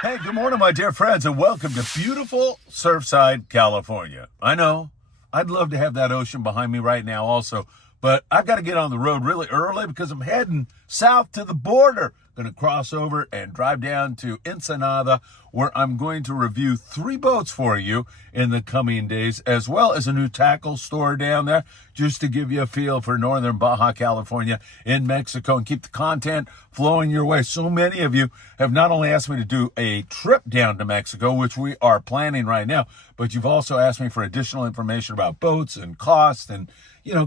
Hey, good morning, my dear friends, and welcome to beautiful Surfside, California. I know, I'd love to have that ocean behind me right now also, but I've got to get on the road really early because I'm heading south to the border. Going to cross over and drive down to Ensenada, where I'm going to review 3 boats for you in the coming days, as well as a new tackle store down there, just to give you a feel for northern Baja California in Mexico and keep the content flowing your way. So many of you have not only asked me to do a trip down to Mexico, which we are planning right now, but you've also asked me for additional information about boats and cost and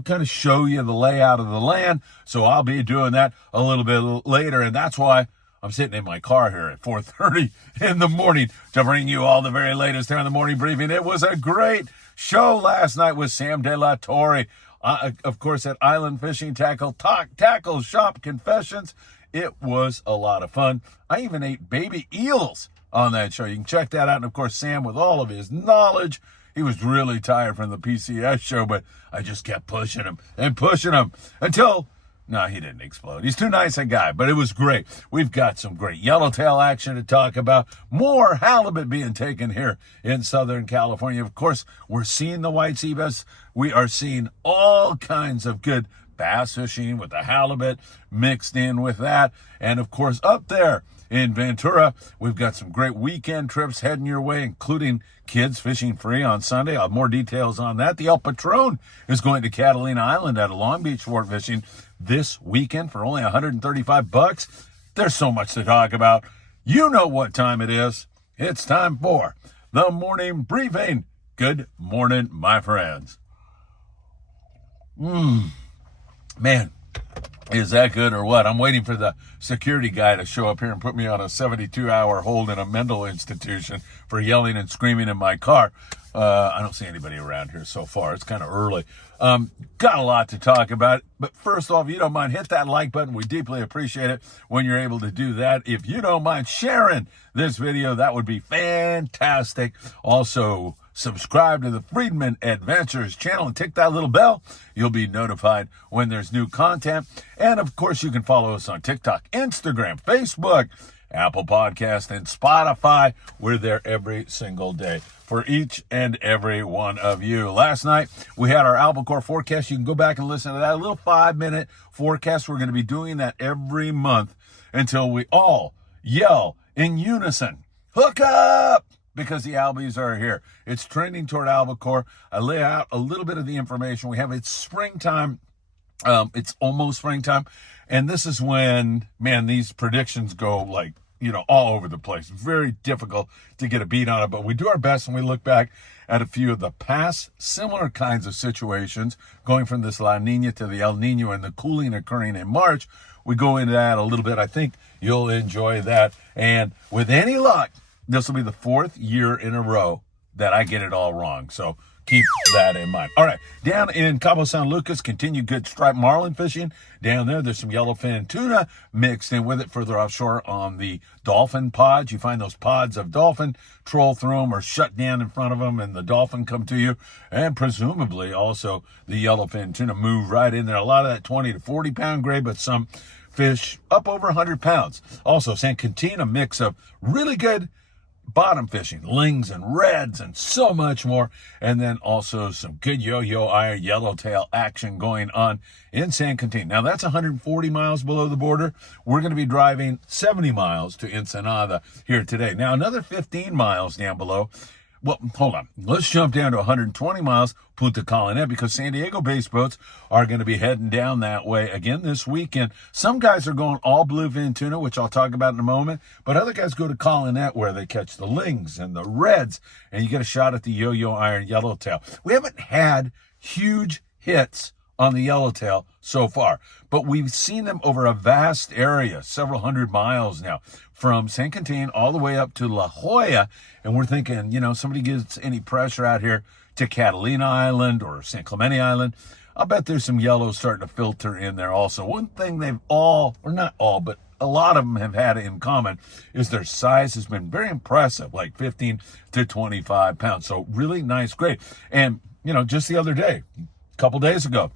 kind of show you the layout of the land. So I'll be doing that a little bit later. And that's why I'm sitting in my car here at 4:30 in the morning to bring you all the very latest here in the morning briefing. It was a great show last night with Sam De La Torre, of course, at Island Fishing Tackle Shop Confessions. It was a lot of fun. I even ate baby eels on that show. You can check that out. And of course, Sam, with all of his knowledge, he was really tired from the PCS show, but I just kept pushing him until, no, he didn't explode. He's too nice a guy, but it was great. We've got some great yellowtail action to talk about. More halibut being taken here in Southern California. Of course, we're seeing the white sea bass. We are seeing all kinds of good bass fishing with the halibut mixed in with that. And of course, up there in Ventura, we've got some great weekend trips heading your way, including kids fishing free on Sunday. I'll have more details on that. The El Patron is going to Catalina Island at a Long Beach sport fishing this weekend for only $135. There's so much to talk about. You know what time it is. It's time for the morning briefing. Good morning, my friends. Man, is that good or what? I'm waiting for the security guy to show up here and put me on a 72-hour hold in a mental institution for yelling and screaming in my car. I don't see anybody around here so far. It's kind of early. Got a lot to talk about. But first off, if you don't mind, hit that like button. We deeply appreciate it when you're able to do that. If you don't mind sharing this video, that would be fantastic. Also, subscribe to the Friedman Adventures channel and tick that little bell. You'll be notified when there's new content. And of course, you can follow us on TikTok, Instagram, Facebook, Apple Podcast, and Spotify. We're there every single day for each and every one of you. Last night, we had our Albacore forecast. You can go back and listen to that. A little 5-minute forecast. We're going to be doing that every month until we all yell in unison, "Hook up!" because the Albies are here. It's trending toward Albacore. I lay out a little bit of the information we have. It's springtime. It's almost springtime. And this is when, man, these predictions go like, all over the place. Very difficult to get a beat on it, but we do our best and we look back at a few of the past similar kinds of situations, going from this La Nina to the El Nino and the cooling occurring in March. We go into that a little bit. I think you'll enjoy that. And with any luck, this will be the 4th year in a row that I get it all wrong. So keep that in mind. All right, down in Cabo San Lucas, continue good striped marlin fishing. Down there's some yellowfin tuna mixed in with it further offshore on the dolphin pods. You find those pods of dolphin, troll through them or shut down in front of them, and the dolphin come to you. And presumably also the yellowfin tuna move right in there. A lot of that 20 to 40 pound grade, but some fish up over 100 pounds. Also, San Quintin, a mix of really good bottom fishing, lings and reds and so much more. And then also some good yo-yo iron yellowtail action going on in San Quintin. Now that's 140 miles below the border. We're going to be driving 70 miles to Ensenada here today. Now another 15 miles down below. Well, hold on. Let's jump down to 120 miles, Punta Colonette, because San Diego-based boats are going to be heading down that way again this weekend. Some guys are going all bluefin tuna, which I'll talk about in a moment, but other guys go to Colonette where they catch the lings and the reds, and you get a shot at the yo-yo iron yellowtail. We haven't had huge hits on the yellowtail so far, but we've seen them over a vast area, several hundred miles now, from San Quintin all the way up to La Jolla. And we're thinking, somebody gets any pressure out here to Catalina Island or San Clemente Island, I'll bet there's some yellow starting to filter in there also. One thing they've all, or not all, but a lot of them have had in common is their size has been very impressive, like 15 to 25 pounds. So really nice grade. And, just the other day, a couple days ago,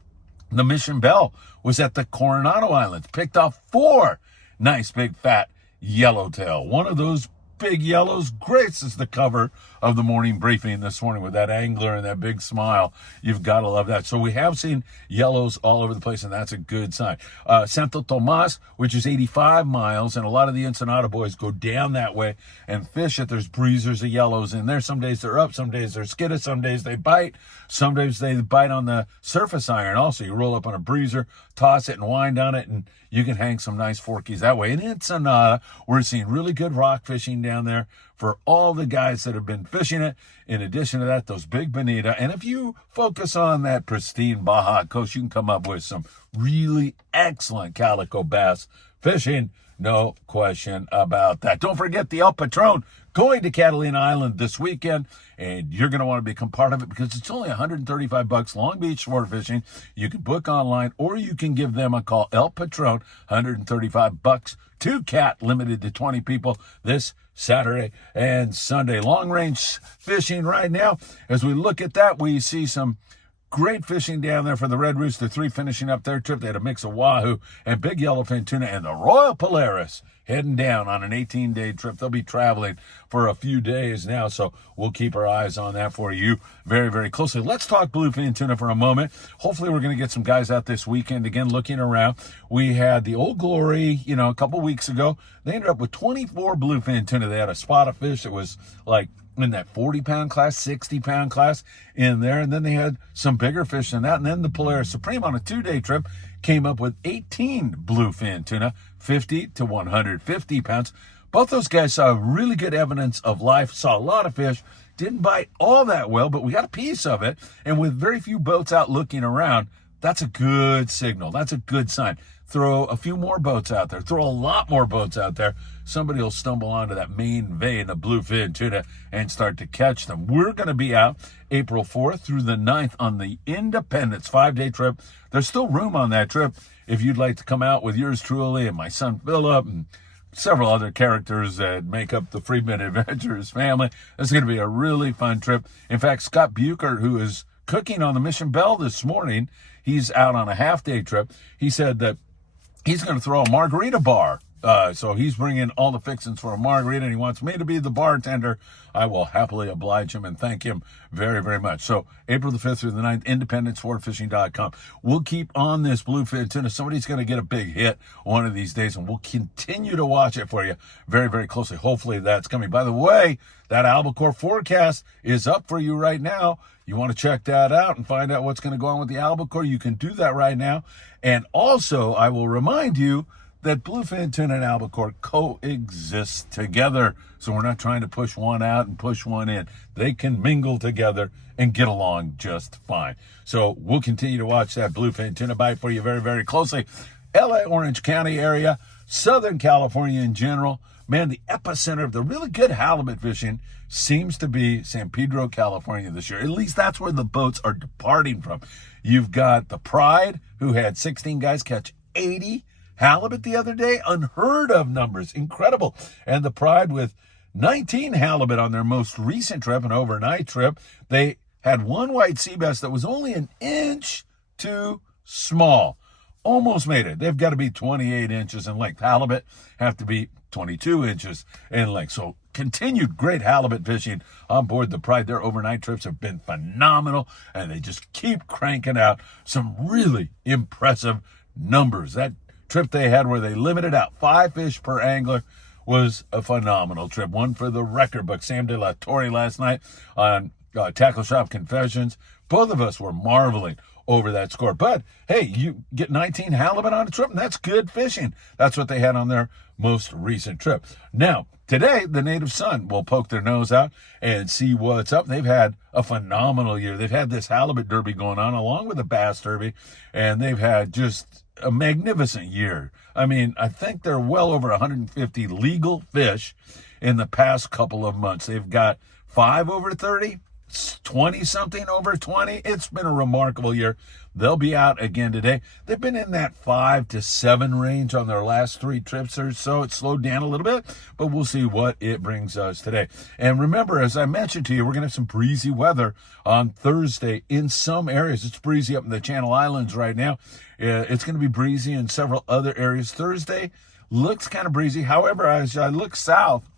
the Mission Belle was at the Coronado Islands, picked off 4 nice big fat yellowtail. One of those big yellows graces the cover of the morning briefing this morning with that angler and that big smile. You've got to love that. So we have seen yellows all over the place, and that's a good sign. Santo Tomas, which is 85 miles, and a lot of the Ensenada boys go down that way and fish it. There's breezers of yellows in there. Some days they're up, some days they're skidded, some days they bite, some days they bite on the surface iron. Also, you roll up on a breezer, toss it and wind on it, and you can hang some nice forkies that way. In Ensenada, we're seeing really good rock fishing down there for all the guys that have been fishing it. In addition to that, those big bonita. And if you focus on that pristine Baja coast, you can come up with some really excellent calico bass fishing. No question about that. Don't forget the El Patron going to Catalina Island this weekend, and you're going to want to become part of it because it's only $135 Long Beach sport fishing. You can book online, or you can give them a call. El Patron, $135 to Cat, limited to 20 people this Saturday and Sunday. Long range fishing right now. As we look at that, we see some great fishing down there for the Red Rooster 3 finishing up their trip. They had a mix of wahoo and big yellowfin tuna, and the Royal Polaris heading down on an 18-day trip. They'll be traveling for a few days now, so we'll keep our eyes on that for you very, very closely. Let's talk bluefin tuna for a moment. Hopefully we're going to get some guys out this weekend. Again, looking around, we had the Old Glory, a couple weeks ago. They ended up with 24 bluefin tuna. They had a spot of fish that was like in that 40-pound class, 60-pound class in there. And then they had some bigger fish than that. And then the Polaris Supreme on a 2-day trip came up with 18 bluefin tuna, 50 to 150 pounds. Both those guys saw really good evidence of life, saw a lot of fish, didn't bite all that well, but we got a piece of it. And with very few boats out looking around, that's a good signal. That's a good sign. Throw a few more boats out there. Throw a lot more boats out there. Somebody will stumble onto that main vein of bluefin tuna and start to catch them. We're going to be out April 4th through the 9th on the Independence 5-day trip. There's still room on that trip if you'd like to come out with yours truly and my son Philip and several other characters that make up the Friedman Adventures family. It's going to be a really fun trip. In fact, Scott Bucher, who is cooking on the Mission Bell this morning, he's out on a half-day trip. He said that he's going to throw a margarita bar. So he's bringing all the fixings for a margarita, and he wants me to be the bartender. I will happily oblige him and thank him very, very much. So April the 5th through the 9th, independencesportfishing.com. We'll keep on this bluefin tuna. Somebody's going to get a big hit one of these days, and we'll continue to watch it for you very, very closely. Hopefully that's coming. By the way, that Albacore forecast is up for you right now. You want to check that out and find out what's going to go on with the Albacore, you can do that right now. And also, I will remind you that bluefin tuna and albacore coexist together. So we're not trying to push one out and push one in. They can mingle together and get along just fine. So we'll continue to watch that bluefin tuna bite for you very, very closely. LA, Orange County area, Southern California in general. Man, the epicenter of the really good halibut fishing seems to be San Pedro, California this year. At least that's where the boats are departing from. You've got the Pride, who had 16 guys catch 80 halibut the other day. Unheard of numbers. Incredible. And the Pride with 19 halibut on their most recent trip, an overnight trip. They had one white sea bass that was only an inch too small. Almost made it. They've got to be 28 inches in length. Halibut have to be 22 inches in length. So continued great halibut fishing on board the Pride. Their overnight trips have been phenomenal, and they just keep cranking out some really impressive numbers. That trip they had where they limited out 5 fish per angler was a phenomenal trip. One for the record book. Sam De La Torre last night on Tackle Shop Confessions. Both of us were marveling over that score. But hey, you get 19 halibut on a trip, and that's good fishing. That's what they had on their most recent trip. Now, today, the Native Son will poke their nose out and see what's up. They've had a phenomenal year. They've had this halibut derby going on along with the bass derby, and they've had just a magnificent year. I mean, I think they're well over 150 legal fish in the past couple of months. They've got 5 over 30, 20-something over 20. It's been a remarkable year. They'll be out again today. They've been in that 5 to 7 range on their last 3 trips or so. It slowed down a little bit, but we'll see what it brings us today. And remember, as I mentioned to you, we're going to have some breezy weather on Thursday in some areas. It's breezy up in the Channel Islands right now. It's going to be breezy in several other areas. Thursday looks kind of breezy. However, as I look south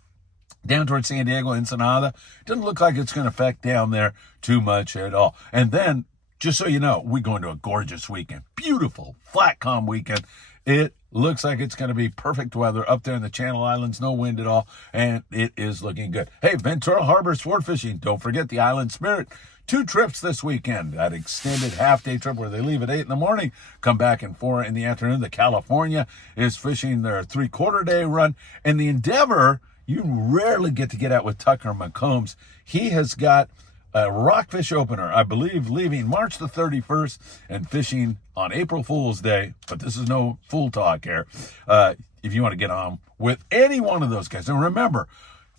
down towards San Diego, Ensenada. Doesn't look like it's going to affect down there too much at all. And then, just so you know, we're going to a gorgeous weekend. Beautiful, flat calm weekend. It looks like it's going to be perfect weather up there in the Channel Islands, no wind at all, and it is looking good. Hey, Ventura Harbor sport fishing. Don't forget the Island Spirit. 2 trips this weekend. That extended half-day trip where they leave at 8 in the morning, come back at 4 in the afternoon. The California is fishing their 3/4 day run, and the Endeavor, you rarely get to get out with Tucker McCombs. He has got a rockfish opener, I believe, leaving March the 31st and fishing on April Fool's Day. But this is no fool talk here. If you want to get on with any one of those guys. And remember,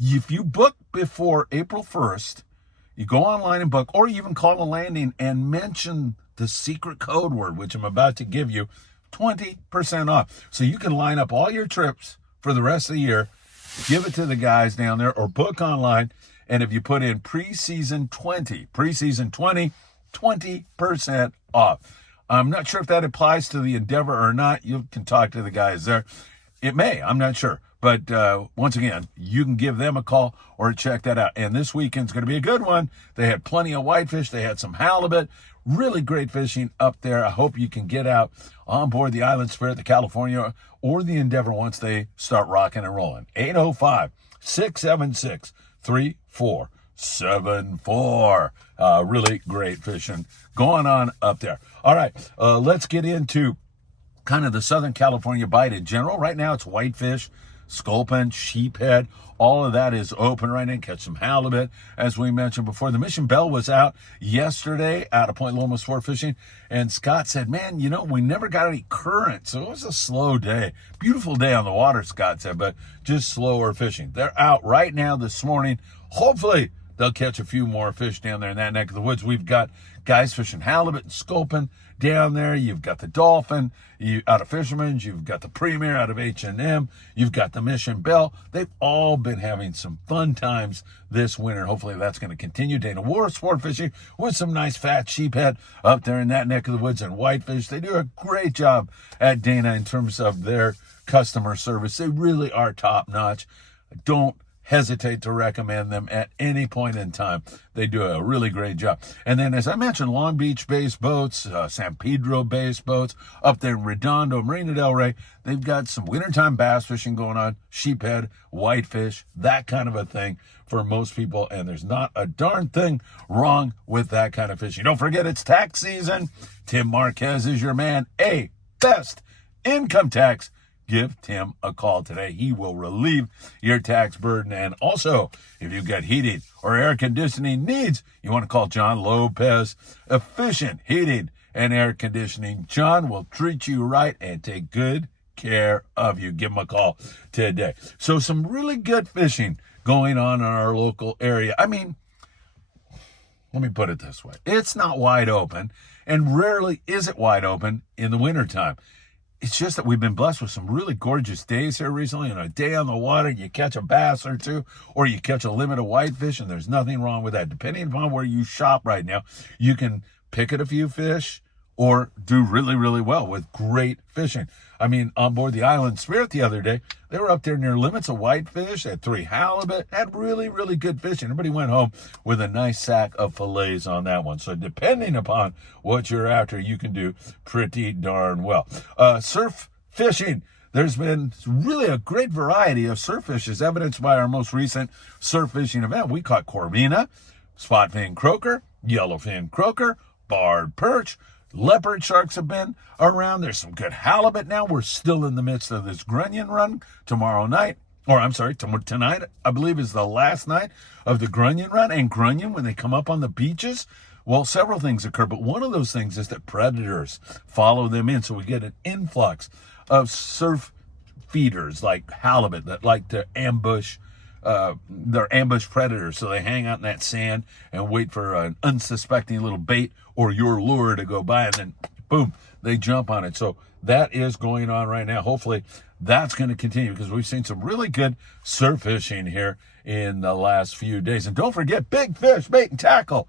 if you book before April 1st, you go online and book, or you even call a landing and mention the secret code word, which I'm about to give you, 20% off. So you can line up all your trips for the rest of the year, give it to the guys down there, or book online. And if you put in preseason 20, 20% off. I'm not sure if that applies to the Endeavor or not. You can talk to the guys there. It may, I'm not sure. But once again, you can give them a call or check that out. And this weekend's going to be a good one. They had plenty of whitefish. They had some halibut. Really great fishing up there. I hope you can get out on board the Island Spirit, the California, or the Endeavor once they start rocking and rolling. 805-676-3474. Really great fishing going on up there. All right, let's get into kind of the Southern California bite in general. Right now it's whitefish, sculpin, sheephead. All of that is open right now. Catch some halibut, as we mentioned before. The Mission Bell was out yesterday out of Point Loma sport fishing, and Scott said, man, we never got any current, so it was a slow day. Beautiful day on the water, Scott said, but just slower fishing. They're out right now this morning. Hopefully they'll catch a few more fish down there in that neck of the woods. We've got guys fishing halibut and sculpin down there. You've got the Dolphin out of Fisherman's. You've got the Premier out of H&M. You've got the Mission Bell. They've all been having some fun times this winter. Hopefully that's going to continue. Dana War sport fishing with some nice fat sheephead up there in that neck of the woods and whitefish. They do a great job at Dana in terms of their customer service. They really are top notch. Don't hesitate to recommend them at any point in time. They do a really great job. And then, as I mentioned, Long Beach-based boats, San Pedro-based boats, up there in Redondo, Marina del Rey, they've got some wintertime bass fishing going on, sheephead, whitefish, that kind of a thing for most people, and there's not a darn thing wrong with that kind of fishing. Don't forget, it's tax season. Tim Marquez is your man. Best income tax. Give Tim a call today. He will relieve your tax burden. And also, if you've got heating or air conditioning needs, you want to call John Lopez. Efficient heating and air conditioning. John will treat you right and take good care of you. Give him a call today. So some really good fishing going on in our local area. I mean, let me put it this way. It's not wide open, and rarely is it wide open in the wintertime. It's just that we've been blessed with some really gorgeous days here recently, and a day on the water, you catch a bass or two, or you catch a limit of whitefish, and there's nothing wrong with that. Depending upon where you shop right now, you can pick at a few fish or do really, really well with great fishing. I mean, on board the Island Spirit the other day, they were up there near limits of whitefish, had 3 halibut, had really, really good fishing. Everybody went home with a nice sack of fillets on that one. So depending upon what you're after, you can do pretty darn well. Surf fishing. There's been really a great variety of surf fish, as evidenced by our most recent surf fishing event. We caught corvina, spot-fin croaker, yellowfin croaker, barred perch. Leopard sharks have been around. There's some good halibut now. We're still in the midst of this grunion run tonight, I believe, is the last night of the grunion run. And grunion, when they come up on the beaches, well, several things occur, but one of those things is that predators follow them in. So we get an influx of surf feeders like halibut that like to ambush they're ambush predators, so they hang out in that sand and wait for an unsuspecting little bait or your lure to go by, and then boom, they jump on it. So that is going on right now. Hopefully that's going to continue, because we've seen some really good surf fishing here in the last few days. And don't forget, Big Fish Bait and Tackle.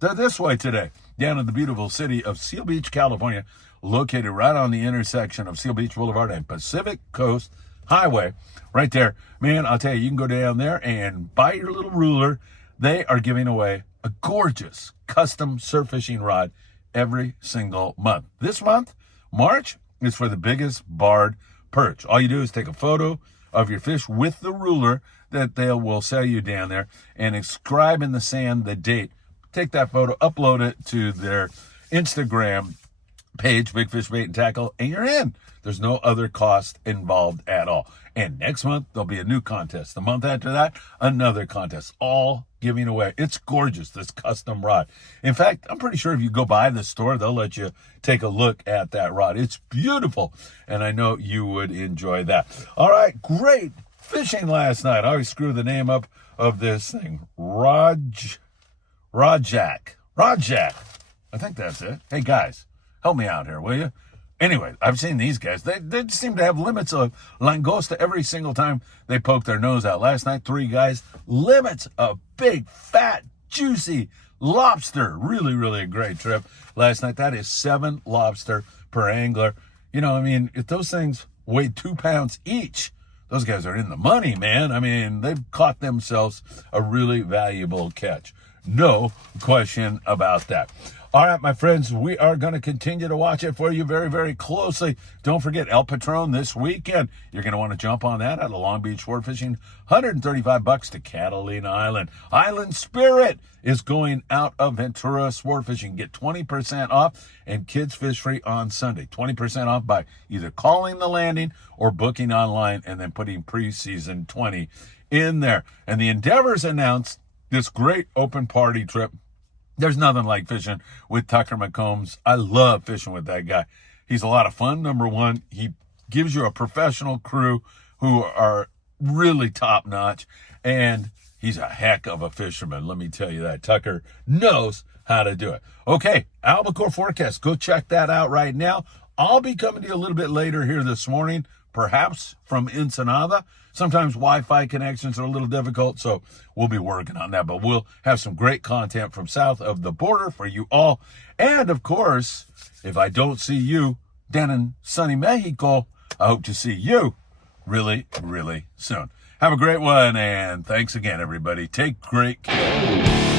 They're this way today, down in the beautiful city of Seal Beach, California, located right on the intersection of Seal Beach Boulevard and Pacific Coast Highway right there. Man, I'll tell you, you can go down there and buy your little ruler. They are giving away a gorgeous custom surf fishing rod every single month. This month, March, is for the biggest barred perch. All you do is take a photo of your fish with the ruler that they will sell you down there and inscribe in the sand the date. Take that photo, upload it to their Instagram page, Big Fish Bait and Tackle, and you're in. There's no other cost involved at all. And next month, there'll be a new contest. The month after that, another contest, all giving away. It's gorgeous, this custom rod. In fact, I'm pretty sure if you go by the store, they'll let you take a look at that rod. It's beautiful, and I know you would enjoy that. All right, great fishing last night. I always screw the name up of this thing. Rajak. I think that's it. Hey, guys, help me out here, will you? Anyway, I've seen these guys. They seem to have limits of langosta every single time they poke their nose out. Last night, 3 guys, limits of big, fat, juicy lobster. Really, really a great trip last night. That is 7 lobster per angler. You know, I mean, if those things weigh 2 pounds each, those guys are in the money, man. I mean, they've caught themselves a really valuable catch. No question about that. All right, my friends, we are going to continue to watch it for you very, very closely. Don't forget El Patron this weekend. You're going to want to jump on that at a Long Beach Sport Fishing. $135 to Catalina Island. Island Spirit is going out of Ventura Sport Fishing. Get 20% off and kids fish free on Sunday. 20% off by either calling the landing or booking online and then putting preseason 20 in there. And the Endeavors announced this great open party trip. There's nothing like fishing with Tucker McCombs. I love fishing with that guy. He's a lot of fun. Number one, he gives you a professional crew who are really top notch, and he's a heck of a fisherman. Let me tell you that. Tucker knows how to do it. Okay, Albacore forecast. Go check that out right now. I'll be coming to you a little bit later here this morning, perhaps from Ensenada. Sometimes Wi-Fi connections are a little difficult, so we'll be working on that. But we'll have some great content from south of the border for you all. And, of course, if I don't see you down in sunny Mexico, I hope to see you really, really soon. Have a great one, and thanks again, everybody. Take great care.